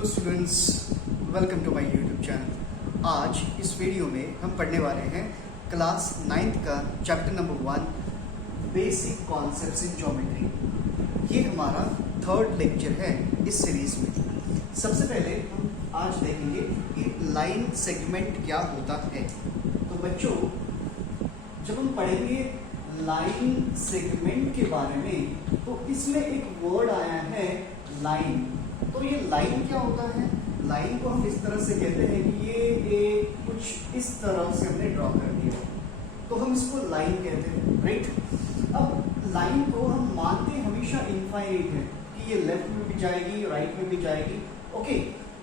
Hello students, welcome to my YouTube channel. आज इस video में हम पढ़ने वाले हैं क्लास 9th का chapter number 1 basic concepts in geometry. ये हमारा थर्ड लेक्चर है इस सीरीज में। सबसे पहले हम आज देखेंगे कि लाइन सेगमेंट क्या होता है। तो बच्चों, जब हम पढ़ेंगे लाइन सेगमेंट के बारे में तो इसमें एक वर्ड आया है लाइन। तो ये लाइन क्या होता है? लाइन को हम इस तरह से कहते हैं कि ये कुछ इस तरह से हमने ड्रॉ कर दिया तो हम इसको लाइन कहते हैं, राइट। अब लाइन को हम मानते हमेशा इनफाइनाइट है कि ये लेफ्ट में भी जाएगी, राइट में भी जाएगी, ओके।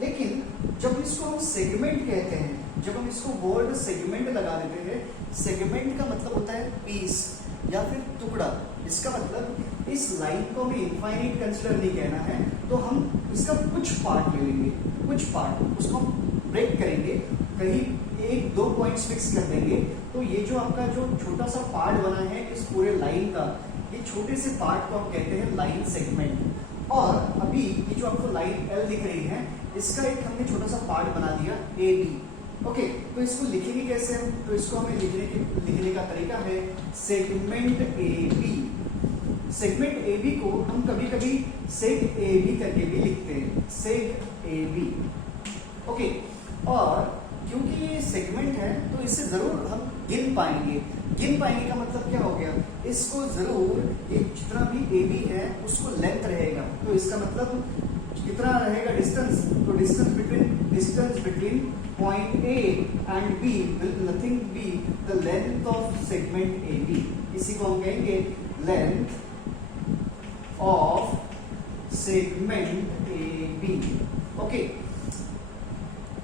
लेकिन जब इसको हम सेगमेंट कहते हैं, जब हम इसको वर्ड सेगमेंट लगा देते हैं, सेगमेंट का मतलब होता है पीस या फिर टुकड़ा। इसका मतलब इस लाइन को हमें इनफाइनाइट कंसीडर नहीं कहना है, तो हम इसका कुछ पार्ट ले लेंगे, कुछ पार्ट उसको हम ब्रेक करेंगे, कहीं एक दो पॉइंट्स फिक्स कर देंगे। तो ये जो आपका जो छोटा सा पार्ट बना है इस पूरे लाइन का, ये छोटे से पार्ट को हम कहते हैं लाइन सेगमेंट। और अभी ये जो आपको लाइन एल दिख रही है, इसका एक हमने छोटा सा पार्ट बना दिया ए बी, ओके। तो इसको लिखेंगे कैसे हम? तो इसको हमें लिखने का तरीका है segment A B. Segment A B को हम कभी कभी सेग ए बी करके भी लिखते हैं, सेग ए बी, ओके। और क्योंकि ये सेगमेंट है तो इसे जरूर हम गिन पाएंगे। गिन पाएंगे का मतलब क्या हो गया? इसको जरूर ये जितना भी ए बी है उसको लेंथ रहेगा, तो इसका मतलब कितना रहेगा डिस्टेंस? तो distance between point A and B will nothing be the length of segment A B. इसी को हम कहेंगे length of segment A B, okay.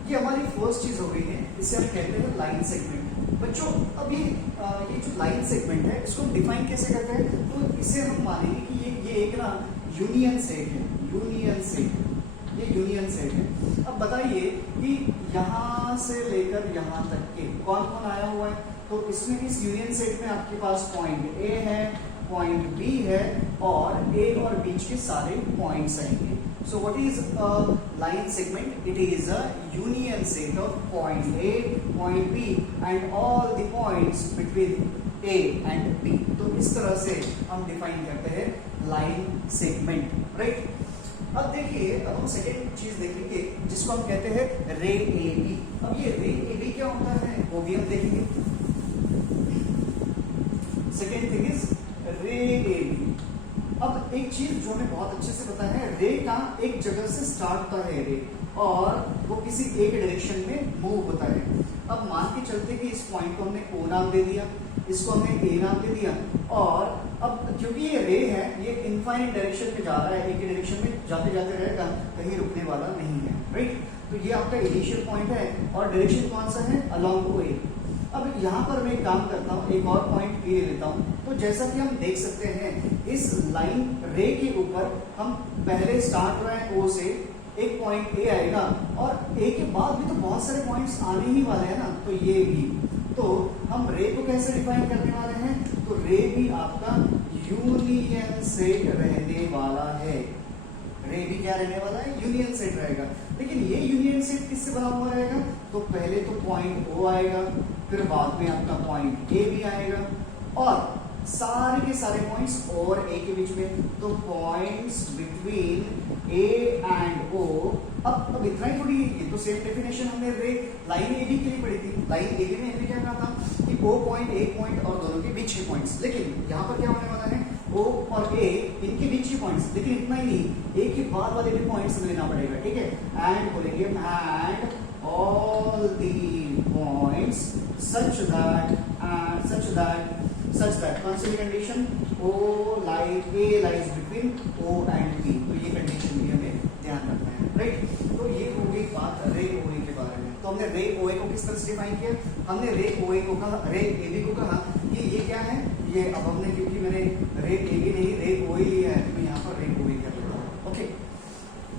ये हमारी फर्स्ट चीज हो गई है, इसे हम कहते हैं लाइन सेगमेंट। बच्चों, अभी ये जो लाइन सेगमेंट है इसको हम डिफाइन कैसे करते हैं? तो इसे हम मानेंगे कि ये एक ना यूनियन सेट है, यूनियन सेट, ये यूनियन सेट है। अब बताइए कि यहाँ से लेकर यहाँ तक के कौन कौन आया हुआ है? तो इसमें इस यूनियन सेट में आपके पास पॉइंट ए है, पॉइंट बी है और ए और बीच के सारे पॉइंट्स आएंगे। So what is a line segment? It is a union set of point A, point B and all the points between A and B. तो इस तरह से हम डिफाइन करते हैं लाइन सेगमेंट, राइट। अब देखिए, अब हम सेकेंड चीज देखेंगे जिसको हम कहते हैं रे ए बी। अब ये रे ए बी क्या होता है वो भी हम देखेंगे। सेकेंड थिंग इज रे ए बी। अब एक चीज जो हमें बहुत अच्छे से पता है, रे का एक जगह से स्टार्ट होता है रे और वो किसी एक डायरेक्शन में मूव होता है। अब मान के चलते कि इस पॉइंट को हमने ओ नाम दे दिया, इसको हमने ए नाम दे दिया, और अब क्योंकि ये रे है, ये इनफाइनाइट डायरेक्शन में जा रहा है, एक ही डायरेक्शन में जाते जाते रहेगा, कहीं रुकने वाला नहीं है, राइट। तो ये आपका इनिशियल पॉइंट है और डायरेक्शन कौन सा है? अलोंग ओ ए। अब यहाँ पर मैं काम करता हूँ, एक और पॉइंट ए ले लेता हूँ। तो जैसा कि हम देख सकते हैं इस लाइन रे के ऊपर हम पहले स्टार्ट हो रहे हैं ओ से, एक पॉइंट ए आएगा और ए के बाद भी तो बहुत सारे पॉइंट्स आने ही वाले हैं ना, तो ये भी। तो हम रे को कैसे डिफाइन करने वाले हैं? तो रे भी आपका यूनियन सेट रहने वाला है। रे भी क्या रहने वाला है? यूनियन सेट रहेगा। लेकिन ये यूनियन सेट किससे बना हुआ रहेगा? तो पहले तो पॉइंट ओ आएगा, फिर बाद में आपका पॉइंट ए भी आएगा और सारे के सारे पॉइंट्स और ए के बीच में, तो पॉइंट्स बिटवीन ए एंड ओ। अब इतना ही थोड़ी, ये तो सेम डेफिनेशन हमने रे लाइन ए बी के लिए पढ़ी थी। लाइन ए बी में हमने क्या कहा था कि ओ पॉइंट, ए पॉइंट और दोनों के बीच के पॉइंट्स। लेकिन यहाँ पर क्या होने वाला है? ओ और ए इनके बीच के पॉइंट्स, लेकिन इतना ही नहीं, ए के बाद वाले भी पॉइंट्स हमें लेना पड़ेगा, ठीक है। एंड बोलेंगे and all the points such that कौन सी condition? O like A lies between O and B। तो ये कंडीशन भी हमें ध्यान रखना है, राइट। तो ये हो गई बात रे ओ ए के बारे में। तो हमने रे ओ ए को किस तरह से डिफाइन किया? हमने रे ओ ए को कहा, रे ए बी को कहा कि ये क्या है? ये अब हमने, क्योंकि मैंने रे ए बी नहीं रे ओ ए लिया है, तो यहाँ पर रे ओ ए कर लेता हूँ, ओके।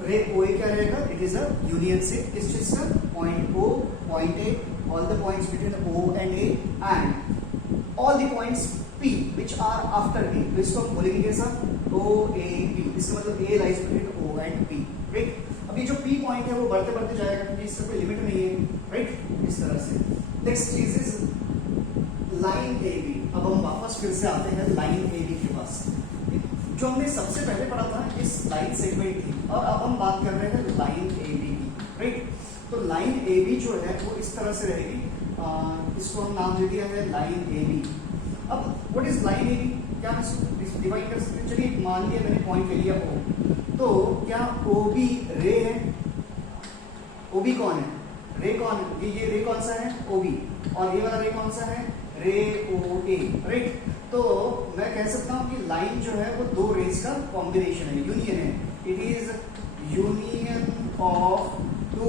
रे ओ ए क्या रहेगा? It is a union set. किस चीज का? Point O, point A, all the points between O and A and all the points P which are after B, तो इसको हम बोलेंगे कैसा, OAP, इसका मतलब A lies between O and P, right. अब ये जो P पॉइंट है वो बढ़ते बढ़ते जाएगा क्योंकि इसका कोई लिमिट नहीं है, राइट, इस तरह से। नेक्स्ट चीज इज लाइन AB। अब हम वापस फिर से आते हैं लाइन AB के पास। जो हमने सबसे पहले पढ़ा था इस लाइन सेगमेंट थी, और अब हम बात कर रहे हैं लाइन AB की, राइट। तो लाइन AB जो है वो इस तरह से रहेगी, इसको हम नाम दे दिया है लाइन AB। अब व्हाट इज लाइन AB, क्या हम इसको डिवाइड कर सकते हैं? चलिए मान लिया मैंने पॉइंट ले लिया O, तो क्या OB रे है? OB कौन है? रे कौन है? ये रे कौन सा है? OB। और ये वाला रे कौन सा है? रे OA, राइट। तो मैं कह सकता हूं कि लाइन जो है वो दो रेज का कॉम्बिनेशन है, यूनियन है। It is union of two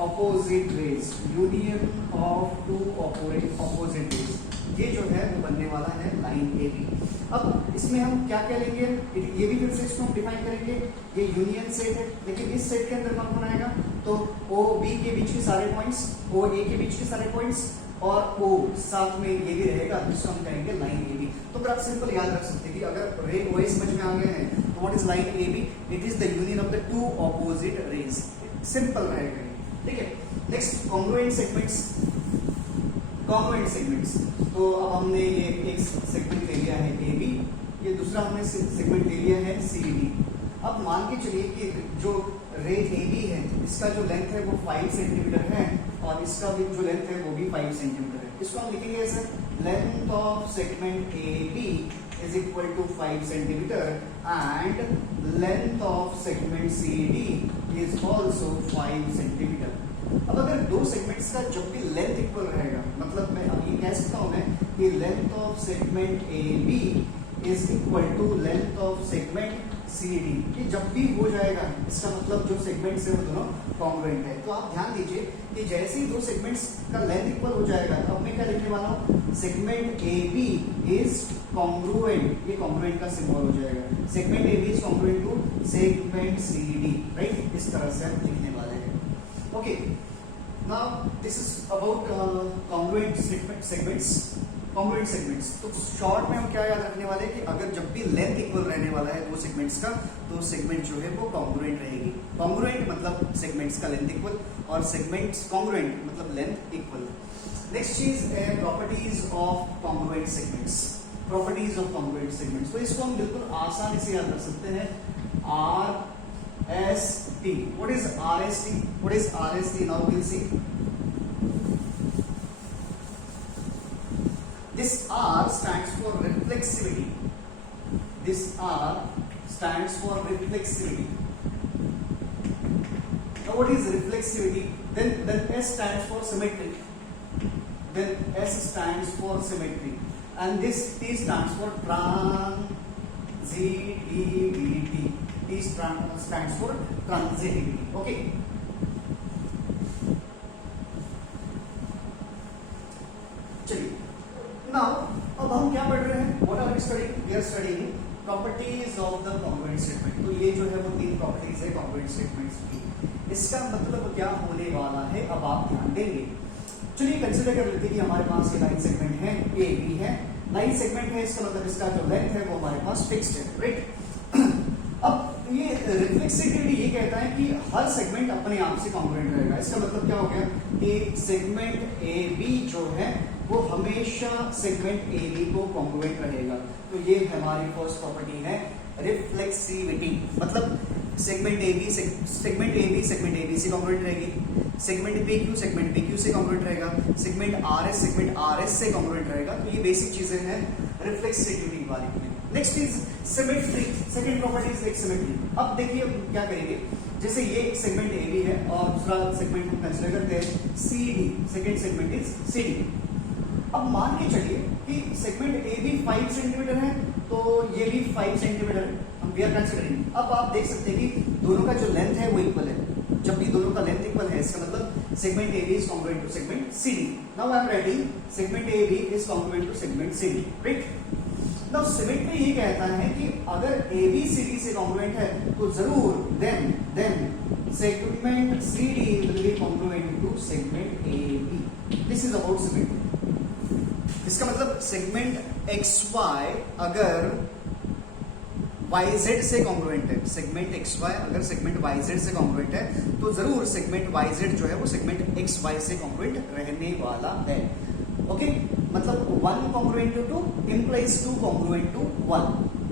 opposite rays, union of two opposite rays, ये जो है वो बनने वाला है लाइन AB। अब इसमें हम क्या क्या लेंगे, ये भी फिर से इसको हम डिफाइन करेंगे। ये यूनियन सेट है, लेकिन इस सेट के अंदर कौन कौन आएगा? तो OB के बीच के सारे पॉइंट्स, OA के बीच के सारे पॉइंट्स, और O साथ में ये भी रहेगा, जिसको हम कहेंगे लाइन AB। तो फिर आप सिंपल याद रख सकते हैं कि अगर रे OA समझ में आ गए हैं तो what is line AB? It is the union of the two opposite rays. Simple रहेगा, ठीक है। Next congruent segments. Congruent segments, तो अब हमने ये एक सेगमेंट ले लिया है AB, ये दूसरा हमने सेगमेंट ले लिया है CD। अब मान के चलिए कि जो रे AB है इसका जो लेंथ है वो 5 सेंटीमीटर है, और इसका भी जो लेंथ है वो भी 5 सेंटीमीटर है। इसको हम लिखेंगे ऐसे, length of segment AB is equal to 5 centimetre and length of segment CD is also 5 centimetre. अब अगर दो सेगमेंट्स का जब भी लेंथ इक्वल रहेगा, मतलब मैं अब ये कह सकता हूं मैं कि length of segment AB is equal to length of segment CD। ये जब भी हो जाएगा इसका मतलब जो सेगमेंट्स है वो दोनों कॉन्ग्रुएंट है। तो आप ध्यान दीजिए कि जैसे ही दो सेगमेंट्स का लेंथ इक्वल हो जाएगा, तो अब मैं क्या लिखने वाला हूँ, सेगमेंट AB इज कॉन्ग्रुएंट, ये कॉन्ग्रुएंट का सिंबल हो जाएगा। Segment AB is congruent to segment CD, right, इस तरह से हम लिखने वाले हैं। Okay, now this is about congruent segments. Congruent segments, तो शॉर्ट में हम क्या याद रखने वाले हैं कि अगर जब भी लेंथ इक्वल रहने वाला है दो सेगमेंट्स का, तो सेगमेंट जो है वो कॉन्ग्रुएंट रहेगी। कॉन्ग्रुएंट मतलब सेगमेंट्स का लेंथ इक्वल, और सेगमेंट्स कॉन्ग्रुएंट मतलब लेंथ इक्वल। नेक्स्ट चीज है properties of congruent segments. Properties of congruent segments, तो इसको हम बिल्कुल आसानी से याद रख सकते हैं, RST। What is RST? What is RST? Now we will see. This R stands for reflexivity. This R stands for reflexivity. Now what is reflexivity? Then S stands for symmetry. Then S stands for symmetry. And this T stands for transitivity. T stands for transitivity. Okay. चलिए, now अब हम क्या पढ़ रहे हैं? What are we studying? We are studying properties of the congruent statement. तो ये जो है वो तीन प्रॉपर्टीज है congruent statements की। इसका मतलब क्या होने वाला है अब आप ध्यान देंगे। चलिए कंसिडर कर लेते हैं कि हमारे पास ये लाइन सेगमेंट है, AB है, लाइन सेगमेंट है, इसका मतलब इसका जो लेंथ है वो हमारे पास फिक्स्ड है, राइट। अब ये रिफ्लेक्सिविटी ये कहता है कि हर सेगमेंट अपने आप से कॉन्ग्रुएंट रहेगा। इसका मतलब क्या हो गया कि सेगमेंट AB जो है वो हमेशा सेगमेंट AB को कॉन्ग्रुएंट रहेगा। तो ये हमारी फर्स्ट प्रॉपर्टी है रिफ्लेक्सिविटी। मतलब सेगमेंट AB से कॉन्ग्रुएंट रहेगी, सेगमेंट PQ से कॉन्ग्रुएंट रहेगा, सेगमेंट RS से कॉन्ग्रुएंट रहेगा। तो ये बेसिक चीजें हैं रिफ्लेक्सिविटी वाली में। Next is symmetry. Second property is symmetry. अब देखिए अब क्या करेंगे, जैसे ये एक सेगमेंट AB है और दूसरा सेगमेंट हम कंसीडर करते हैं CD। Second segment is CD। अब मान के चलिए कि सेगमेंट AB 5 सेंटीमीटर है, तो ये भी 5 सेंटीमीटर है, हम वी आर कंसीडरिंग। अब आप देख सकते हैं कि दोनों का जो लेंथ है वो इक्वल है। जब भी दोनों का लेंथ इक्वल है, इसका मतलब segment AB is congruent to segment CD। Now I am writing segment AB is congruent to segment CD, right. Now symmetry ये कहता है कि अगर AB CD से कॉन्ग्रुएंट है तो जरूर then segment CD will be congruent to segment AB। This is about symmetry. इसका मतलब सेगमेंट एक्स वाई अगर YZ से कॉन्ग्रुएंट है, सेगमेंट XY अगर सेगमेंट YZ से कॉन्ग्रुएंट है तो जरूर सेगमेंट YZ जो है वो सेगमेंट XY से कॉन्ग्रुएंट रहने वाला है। ओके, मतलब 1 congruent to 2 implies 2 congruent to 1।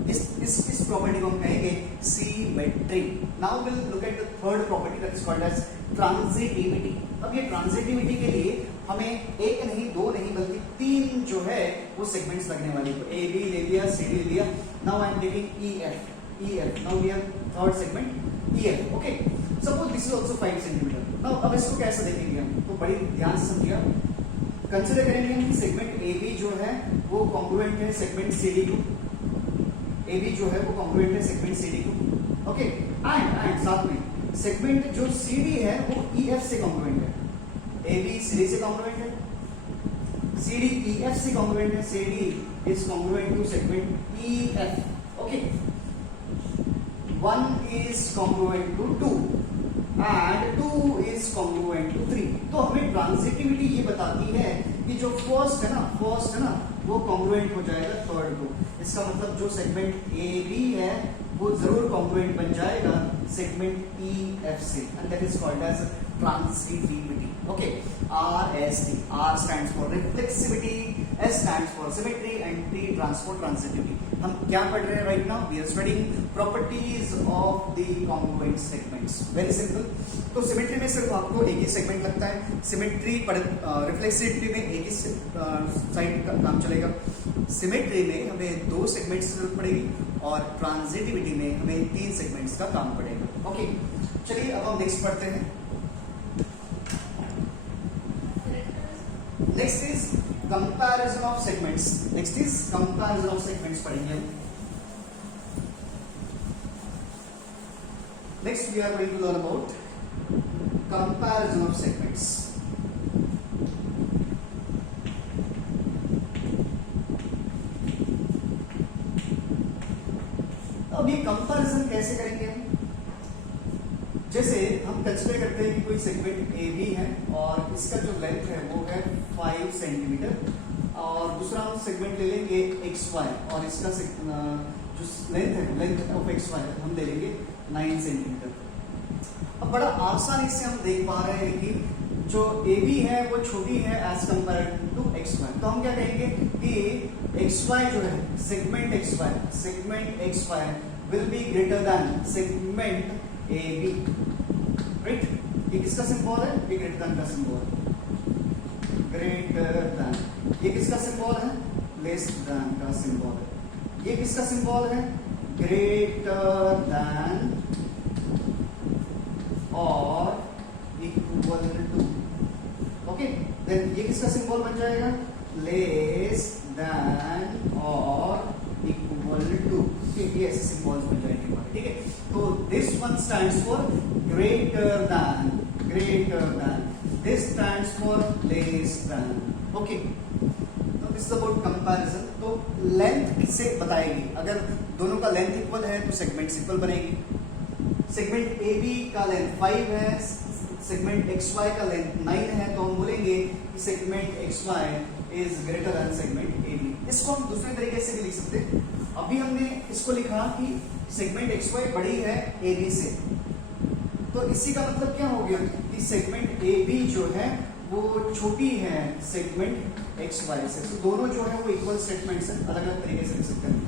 इस प्रॉपर्टी को हम कहेंगे symmetry. Now will look at the third property that is called as transitivity. अब ये ट्रांजिटिविटी के लिए हमें एक नहीं, दो नहीं, बल्कि 3 जो है वो सेगमेंट्स लगने वाली है। ए बी ले लिया, सी डी ले लिया, now I am taking E F, now we have third segment E F. Okay, suppose this is also 5 centimetre. Now अब इसको कैसे देखेंगे हम, तो बड़ी ध्यान से समझिएगा। कंसीडर करेंगे हम सेगमेंट ए बी जो है वो कॉन्ग्रुएंट है segment C D to. A B जो है वो कॉन्ग्रुएंट है segment C D to. Okay, and साथ में सेगमेंट जो सी डी है वो ई एफ से कॉन्ग्रुएंट है। ए बी सी डी से कॉन्ग्रुएंट है, सी डी ई एफ से कॉन्ग्रुएंट है, C D is congruent to segment E F. Okay, 1 is congruent to 2 and 2 is congruent to 3। तो हमें ट्रांजिटिविटी ये बताती है कि जो फर्स्ट है ना वो कॉन्ग्रुएंट हो जाएगा थर्ड को। इसका मतलब जो सेगमेंट ए बी है वो जरूर कॉन्ग्रुएंट बन जाएगा सेगमेंट ई एफ से, and that is called as transitivity. Okay, RST, R stands for reflexivity, S stands for symmetry and T stands for transitivity। हम क्या पढ़ रहे हैं right now? We are studying properties of the congruent segments. Very simple. तो symmetry में सिर्फ आपको एक ही सेगमेंट लगता है, सिमेट्री रिफ्लेक्सिविटी में एक ही साइड का काम चलेगा, सिमेट्री में हमें 2 सेगमेंट्स की जरूरत पड़ेगी और ट्रांजिटिविटी में हमें 3 सेगमेंट्स का काम पड़ेगा। ओके, चलिए अब हम नेक्स्ट पढ़ते हैं। Next is comparison of segments. Next is comparison of segments पढ़ेंगे हम। Next we are going to learn about comparison of segments. अब ये कंपैरिजन कैसे करेंगे हम? जैसे हम कंसीडर करते हैं कि कोई सेगमेंट ए बी है और इसका जो लेंथ है वो है 5 सेंटीमीटर, और दूसरा हम सेगमेंट ले लेंगे एक्स वाई और इसका जो लेंथ है, लेंथ ऑफ एक्स वाई हम ले लेंगे 9 सेंटीमीटर। अब बड़ा आसानी से हम देख पा रहे हैं कि जो ए बी है वो छोटी है as compare to X Y. तो हम क्या कहेंगे कि एक्स वाई जो है segment X Y will be greater than segment A B. Right, ये किसका सिंबल है? ये ग्रेटर देन का सिंबल है, ग्रेटर देन। ये किसका सिंबल है? लेस देन का सिंबल है। ये किसका सिंबल है? ग्रेटर देन और इक्वल टू। ओके, देन ये किसका सिंबल बन जाएगा? लेस देन और इक्वल टू। ये ऐसे सिंबल्स बन जाएंगे हमारे, ठीक है। तो this one stands for greater than, this stands for less than. Okay, तो दिस इज अबाउट कंपैरिजन। तो लेंथ किससे बताएगी? अगर दोनों का लेंथ इक्वल है तो सेगमेंट इक्वल बनेगी। सेगमेंट ए बी का लेंथ 5 है, सेगमेंट एक्स वाई का लेंथ 9 है, तो हम बोलेंगे कि segment X Y is greater than segment A B. इसको हम दूसरे तरीके से भी लिख सकते हैं। अभी हमने इसको लिखा कि सेगमेंट एक्स वाई बड़ी है ए बी से, तो इसी का मतलब क्या हो गया कि सेगमेंट ए बी जो है वो छोटी है सेगमेंट एक्स वाई से। तो दोनों जो है वो इक्वल स्टेटमेंट्स हैं, अलग अलग तरीके से लिख सकते हैं।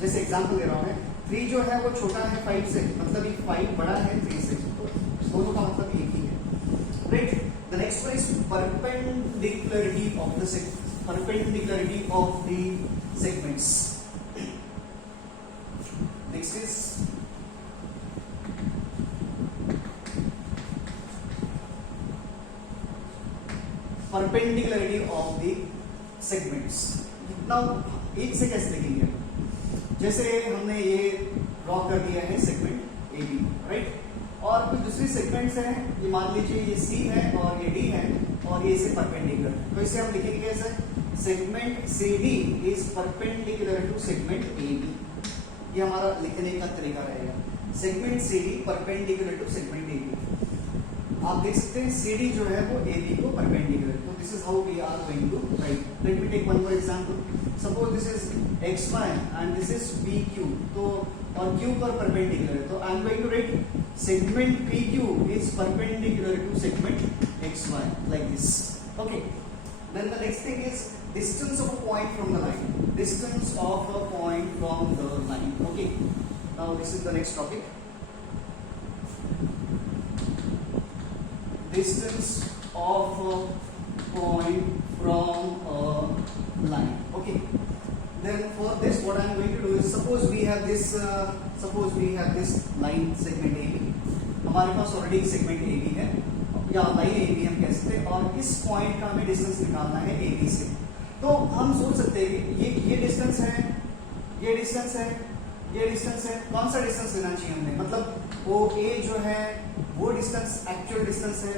जैसे एग्जांपल दे रहा हूं मैं, 3 जो है वो छोटा है 5 से, मतलब ये 5 बड़ा है 3 से, तो दोनों का मतलब एक ही है। Right, the next one is perpendicularity of the segments. Next is perpendicularity of the segments. Now एक से कैसे देखेंगे? जैसे हमने ये ड्रॉ कर दिया है सेगमेंट ए बी, राइट, और कुछ दूसरी सेगमेंट्स हैं, ये मान लीजिए ये सी है और ये डी है और ये इसे परपेंडिकुलर, तो इसे हम लिखेंगे कैसे? Segment C D is perpendicular to segment A B. ये हमारा लिखने का तरीका रहेगा, segment C D perpendicular to segment A B. आप देख सकते हैं CD जो है वो AB को परपेंडिकुलर, तो this is how we are going to write. Let me take one more example, suppose this is XY and this is PQ, तो और Q पर परपेंडिकुलर है, तो I am going to write segment PQ is perpendicular to segment XY like this. Okay, then the next thing is distance of a point from the line, distance of a point from the line. Okay, now this is the next topic, distance of a point from a line. Okay, then for this what I am going to do is, suppose we have this line segment AB, हमारे पास already segment AB है या line AB हम कह सकते हैं, और इस point का हमें डिस्टेंस निकालना है AB से। तो हम सोच सकते हैं कि ये डिस्टेंस है, ये डिस्टेंस है, ये डिस्टेंस है, कौन सा डिस्टेंस लेना चाहिए हमने, मतलब OA जो है वो डिस्टेंस एक्चुअल डिस्टेंस है,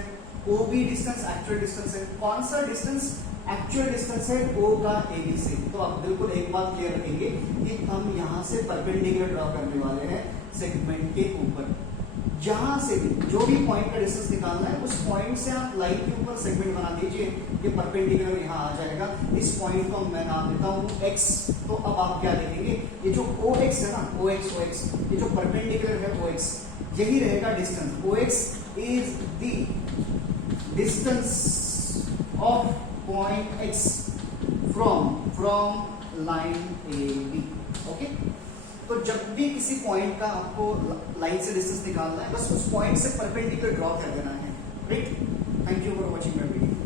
OB डिस्टेंस एक्चुअल डिस्टेंस है, कौन सा डिस्टेंस एक्चुअल डिस्टेंस है O का AB से। तो आप बिल्कुल एक बात क्लियर रखेंगे कि हम यहाँ से परपेंडिकुलर ड्रॉ करने वाले हैं सेगमेंट के ऊपर, जहां से भी जो भी पॉइंट का डिस्टेंस निकालना है उस पॉइंट से आप लाइन के ऊपर सेगमेंट बना दीजिए, ये परपेंडिकुलर यहाँ आ जाएगा। इस पॉइंट को मैं नाम देता हूँ X। तो अब आप क्या लिखेंगे, ये जो OX है ना, OX, ये जो परपेंडिकुलर है OX, यही रहेगा distance. OX is the distance of point X from line AB। Okay, तो जब भी किसी पॉइंट का आपको लाइन से डिस्टेंस निकालना है, बस उस पॉइंट से परपेंडिकुलर ड्रॉ कर देना है, right. Thank you for watching my video.